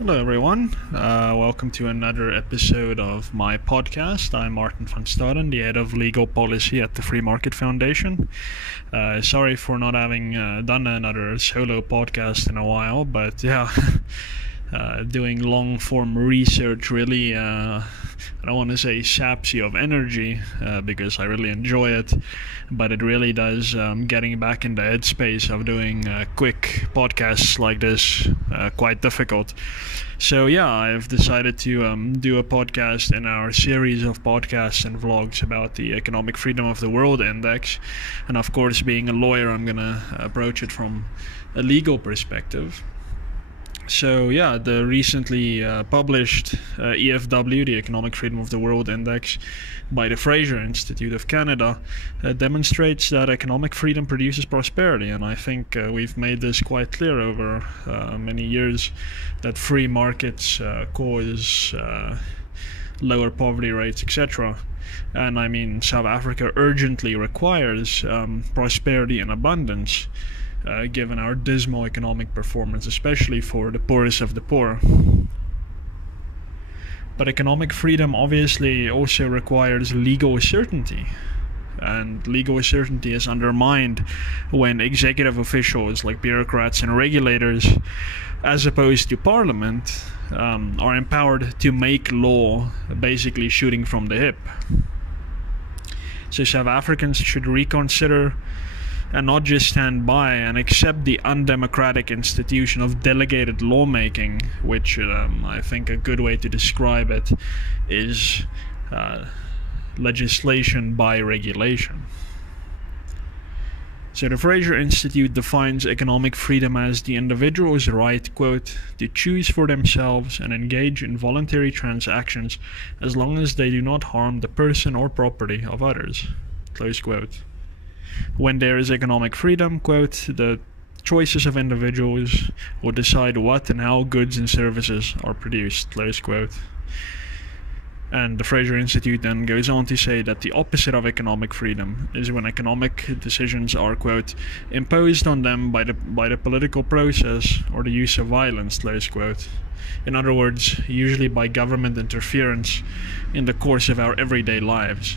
Hello, everyone. Welcome to another episode of my podcast. I'm Martin van Staden, the head of legal policy at the Free Market Foundation. Sorry for not having done another solo podcast in a while, but yeah, doing long form research really, I don't want to say saps you of energy because I really enjoy it, but it really does getting back in the headspace of doing quick podcasts like this quite difficult. So yeah, I've decided to do a podcast in our series of podcasts and vlogs about the Economic Freedom of the World Index. And of course, being a lawyer, I'm going to approach it from a legal perspective. So yeah, the recently published EFW, the Economic Freedom of the World Index, by the Fraser Institute of Canada, demonstrates that economic freedom produces prosperity, and I think we've made this quite clear over many years, that free markets cause lower poverty rates, etc. And I mean, South Africa urgently requires prosperity and abundance, given our dismal economic performance, especially for the poorest of the poor. But economic freedom obviously also requires legal certainty. And legal certainty is undermined when executive officials like bureaucrats and regulators, as opposed to parliament, are empowered to make law basically shooting from the hip. So South Africans should reconsider and not just stand by and accept the undemocratic institution of delegated lawmaking, which I think a good way to describe it is legislation by regulation. So the Fraser Institute defines economic freedom as the individual's right, quote, to choose for themselves and engage in voluntary transactions as long as they do not harm the person or property of others, close quote. When there is economic freedom, quote, the choices of individuals will decide what and how goods and services are produced, close quote. And the Fraser Institute then goes on to say that the opposite of economic freedom is when economic decisions are, quote, imposed on them by the political process or the use of violence, close quote. In other words, usually by government interference in the course of our everyday lives.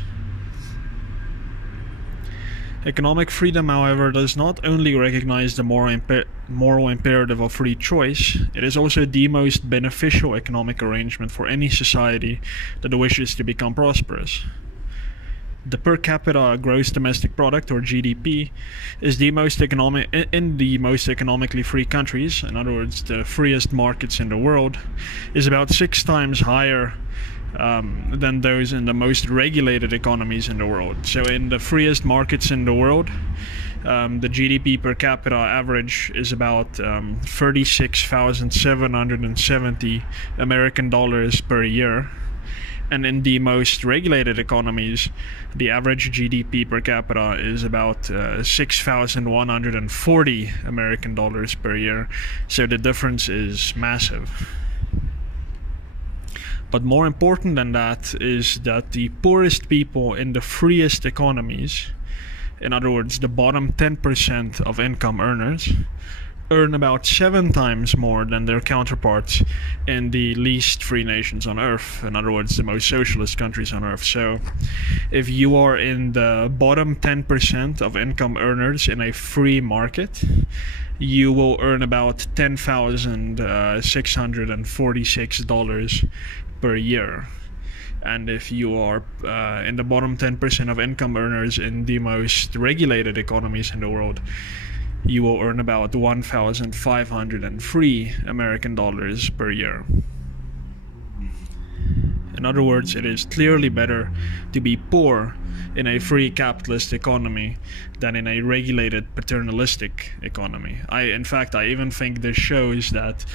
Economic freedom, however, does not only recognize the moral imperative of free choice, it is also the most beneficial economic arrangement for any society that wishes to become prosperous. The per capita gross domestic product, or GDP, is in the most economically free countries, in other words, the freest markets in the world, is about 6 times higher than those in the most regulated economies in the world. So in the freest markets in the world, the GDP per capita average is about 36,770 American dollars per year. And in the most regulated economies, the average GDP per capita is about 6,140 American dollars per year. So the difference is massive. But more important than that is that the poorest people in the freest economies, in other words, the bottom 10% of income earners, earn about 7 times more than their counterparts in the least free nations on earth, in other words, the most socialist countries on earth. So if you are in the bottom 10% of income earners in a free market, you will earn about $10,646 per year. And if you are in the bottom 10% of income earners in the most regulated economies in the world, you will earn about 1,503 American dollars per year. In other words, it is clearly better to be poor in a free capitalist economy than in a regulated paternalistic economy. In fact, I even think this shows that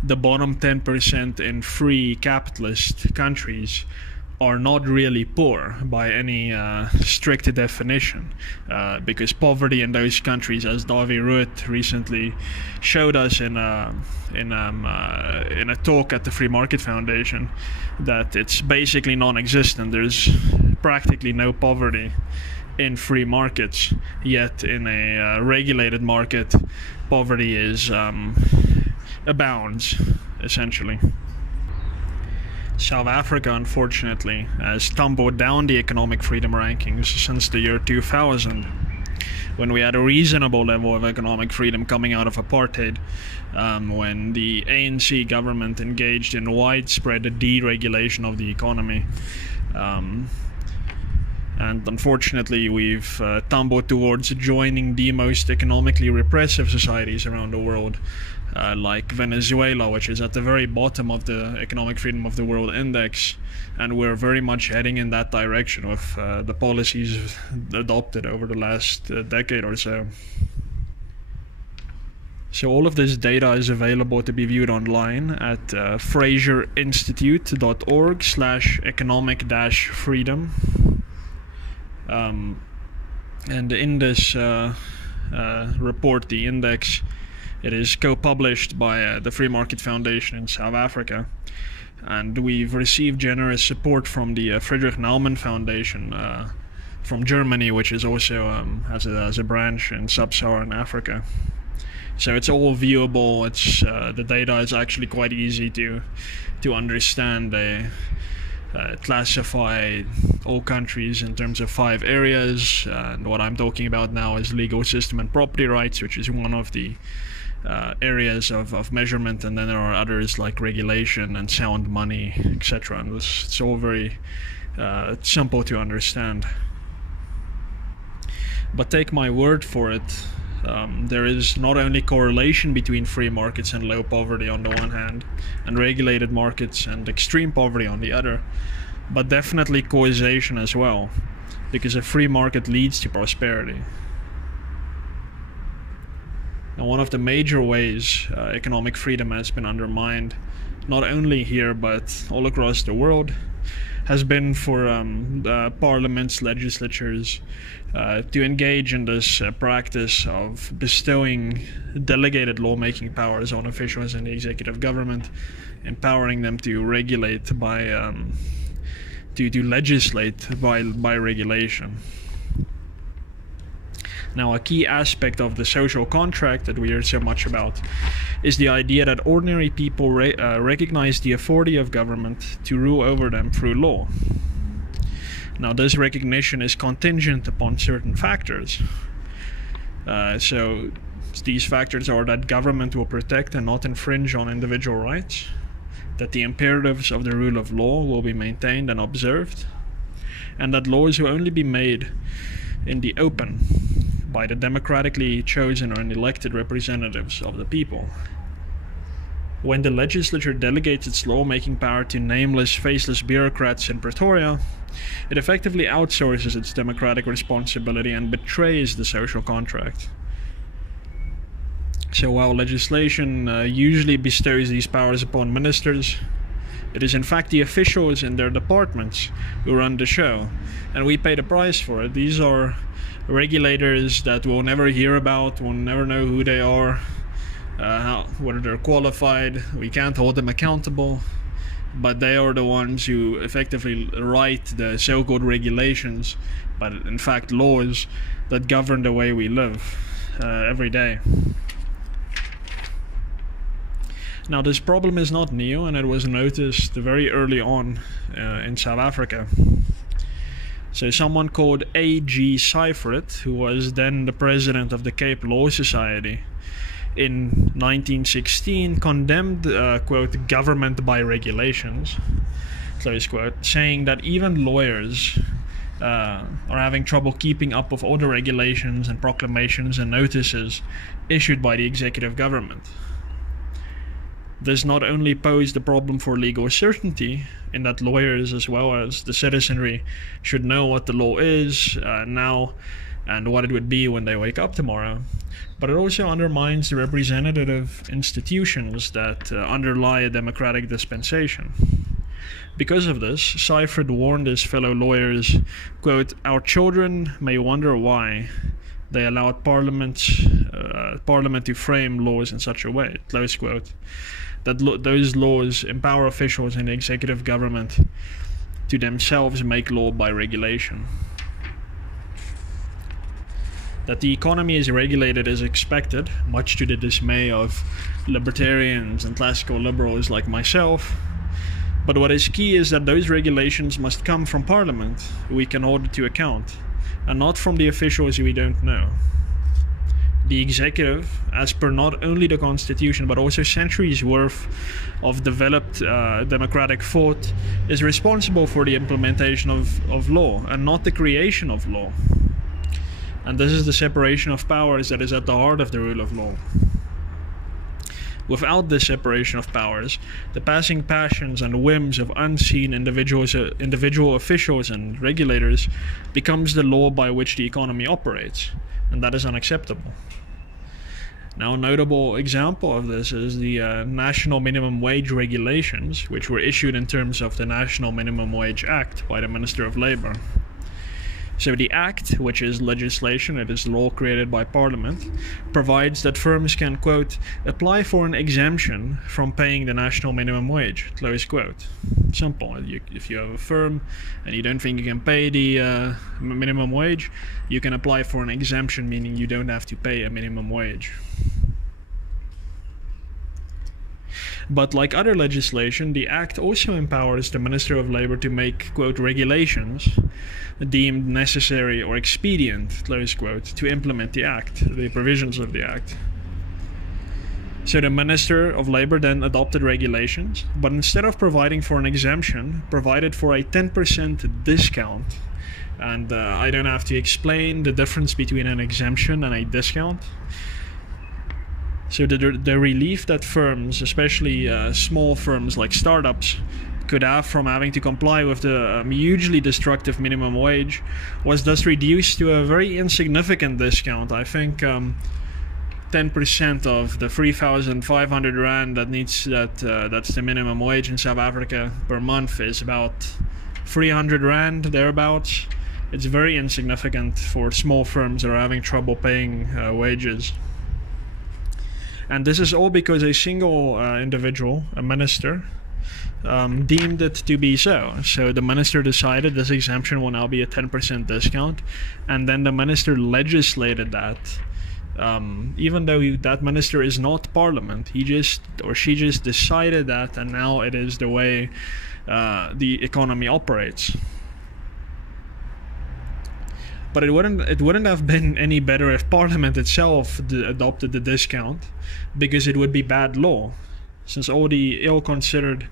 the bottom 10% in free capitalist countries are not really poor by any strict definition, because poverty in those countries, as Davi Ruth recently showed us in a talk at the Free Market Foundation, that it's basically non-existent. There's practically no poverty in free markets, yet in a regulated market, poverty is abounds. essentially. South Africa, unfortunately, has tumbled down the economic freedom rankings since the year 2000, when we had a reasonable level of economic freedom coming out of apartheid, when the ANC government engaged in widespread deregulation of the economy. And unfortunately, we've tumbled towards joining the most economically repressive societies around the world, like Venezuela, which is at the very bottom of the Economic Freedom of the World Index, and we're very much heading in that direction with the policies adopted over the last decade or so. So all of this data is available to be viewed online at fraserинstitute.org/economic-freedom. And in this report, the index, it is co-published by the Free Market Foundation in South Africa, and we've received generous support from the Friedrich Naumann Foundation from Germany, which is also has a branch in sub-Saharan Africa. So it's all viewable. It's the data is actually quite easy to understand. They classify all countries in terms of 5 areas, and what I'm talking about now is legal system and property rights, which is one of the areas of measurement, and then there are others like regulation and sound money, etc. And it's all very simple to understand. But take my word for it, there is not only correlation between free markets and low poverty on the one hand, and regulated markets and extreme poverty on the other, but definitely causation as well, because a free market leads to prosperity. And one of the major ways economic freedom has been undermined, not only here but all across the world, has been for parliaments, legislatures to engage in this practice of bestowing delegated lawmaking powers on officials in the executive government, empowering them to regulate by to legislate by regulation. Now, a key aspect of the social contract that we hear so much about is the idea that ordinary people recognize the authority of government to rule over them through law. Now, this recognition is contingent upon certain factors. So these factors are that government will protect and not infringe on individual rights, that the imperatives of the rule of law will be maintained and observed, and that laws will only be made in the open by the democratically chosen or elected representatives of the people. When the legislature delegates its lawmaking power to nameless, faceless bureaucrats in Pretoria, it effectively outsources its democratic responsibility and betrays the social contract. So while legislation usually bestows these powers upon ministers, it is in fact the officials in their departments who run the show, and we pay the price for it. These are regulators that we'll never hear about, we'll never know who they are, whether they're qualified. We can't hold them accountable, but they are the ones who effectively write the so-called regulations, but in fact laws that govern the way we live every day. Now, this problem is not new, and it was noticed very early on in South Africa. So someone called A.G. Seyfert, who was then the president of the Cape Law Society, in 1916 condemned, quote, government by regulations, close quote, saying that even lawyers are having trouble keeping up with all the regulations and proclamations and notices issued by the executive government. This not only posed a problem for legal certainty, in that lawyers as well as the citizenry should know what the law is now and what it would be when they wake up tomorrow, but it also undermines the representative institutions that underlie a democratic dispensation. Because of this, Seyfert warned his fellow lawyers, quote, "Our children may wonder why they allowed Parliament to frame laws in such a way," close quote. That those laws empower officials in the executive government to themselves make law by regulation. That the economy is regulated is expected, much to the dismay of libertarians and classical liberals like myself. But what is key is that those regulations must come from Parliament, who we can hold to account, and not from the officials we don't know. The executive, as per not only the Constitution but also centuries worth of developed democratic thought, is responsible for the implementation of law and not the creation of law. And this is the separation of powers that is at the heart of the rule of law. Without this separation of powers, the passing passions and whims of unseen individual officials and regulators becomes the law by which the economy operates, and that is unacceptable. Now, a notable example of this is the National Minimum Wage regulations, which were issued in terms of the National Minimum Wage Act by the Minister of Labour. So the Act, which is legislation, it is law created by Parliament, provides that firms can, quote, apply for an exemption from paying the national minimum wage, close quote. Simple. If you have a firm and you don't think you can pay the minimum wage, you can apply for an exemption, meaning you don't have to pay a minimum wage. But like other legislation, the Act also empowers the Minister of Labour to make, quote, regulations deemed necessary or expedient, close quote, to implement the Act, the provisions of the Act. So the Minister of Labour then adopted regulations, but instead of providing for an exemption, provided for a 10% discount. And I don't have to explain the difference between an exemption and a discount. So the relief that firms, especially small firms like startups, could have from having to comply with the hugely destructive minimum wage was thus reduced to a very insignificant discount. I think 10% of the 3,500 rand that's the minimum wage in South Africa per month is about 300 rand thereabouts. It's very insignificant for small firms that are having trouble paying wages. And this is all because a single individual, a minister, deemed it to be so. So the minister decided this exemption will now be a 10% discount, and then the minister legislated that. Even though that minister is not Parliament, she just decided that, and now it is the way the economy operates. But it wouldn't have been any better if Parliament itself adopted the discount, because it would be bad law, since all the ill-considered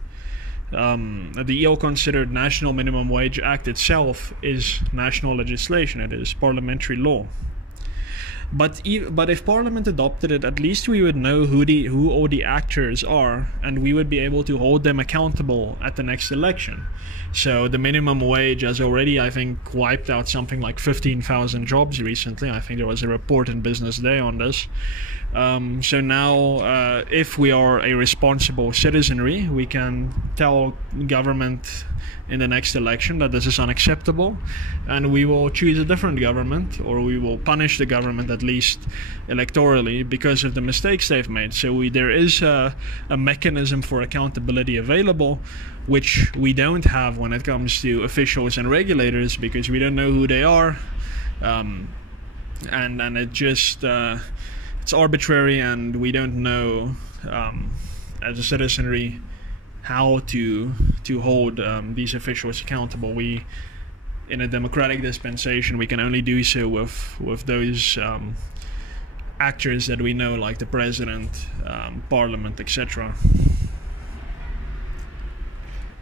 National Minimum Wage Act itself is national legislation. It is parliamentary law. But if Parliament adopted it, at least we would know who all the actors are, and we would be able to hold them accountable at the next election. So the minimum wage has already, I think, wiped out something like 15,000 jobs recently. I think there was a report in Business Day on this. So now, if we are a responsible citizenry, we can tell government in the next election that this is unacceptable, and we will choose a different government, or we will punish the government at least electorally because of the mistakes they've made. So there is a mechanism for accountability available, which we don't have when it comes to officials and regulators, because we don't know who they are, and it just it's arbitrary, and we don't know as a citizenry how to hold these officials accountable. We, in a democratic dispensation, we can only do so with those actors that we know, like the president, parliament, etc.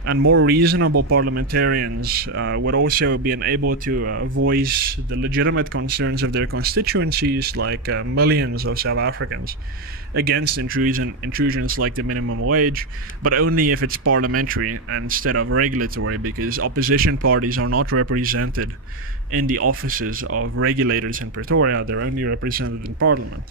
And more reasonable parliamentarians would also be able to voice the legitimate concerns of their constituencies, like millions of South Africans, against intrusions like the minimum wage, but only if it's parliamentary instead of regulatory, because opposition parties are not represented in the offices of regulators in Pretoria. They're only represented in Parliament.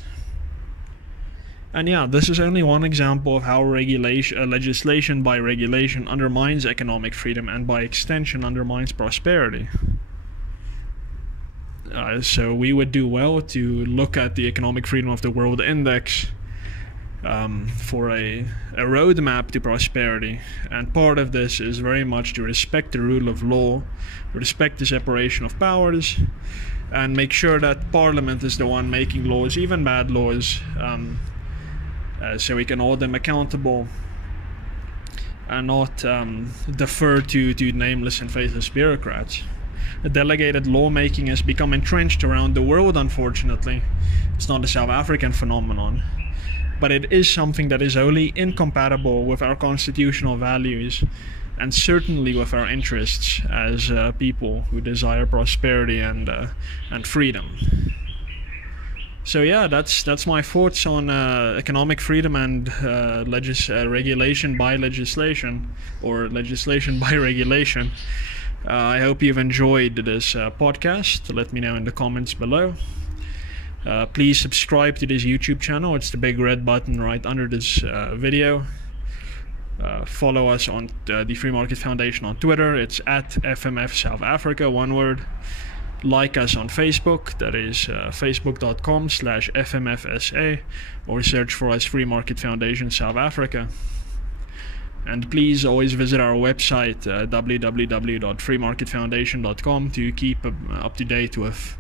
And yeah, this is only one example of how legislation by regulation undermines economic freedom, and by extension undermines prosperity. So we would do well to look at the Economic Freedom of the World Index for a roadmap to prosperity. And part of this is very much to respect the rule of law, respect the separation of powers, and make sure that Parliament is the one making laws, even bad laws, so we can hold them accountable and not defer to nameless and faceless bureaucrats. Delegated lawmaking has become entrenched around the world, unfortunately. It's not a South African phenomenon, but it is something that is wholly incompatible with our constitutional values and certainly with our interests as people who desire prosperity and freedom. So yeah, that's my thoughts on economic freedom and regulation by legislation, or legislation by regulation. I hope you've enjoyed this podcast. Let me know in the comments below. Please subscribe to this YouTube channel. It's the big red button right under this video. Follow us on the Free Market Foundation on Twitter. It's at FMF South Africa, one word. Like us on Facebook. That is facebook.com/FMFSA, or search for us Free Market Foundation South Africa. And please always visit our website, www.freemarketfoundation.com, to keep up to date with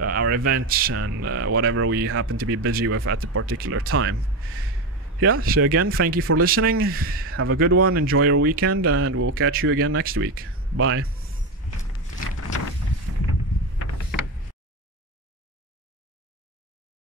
our events and whatever we happen to be busy with at the particular time. Yeah, so again, thank you for listening. Have a good one, enjoy your weekend, and we'll catch you again next week. Bye.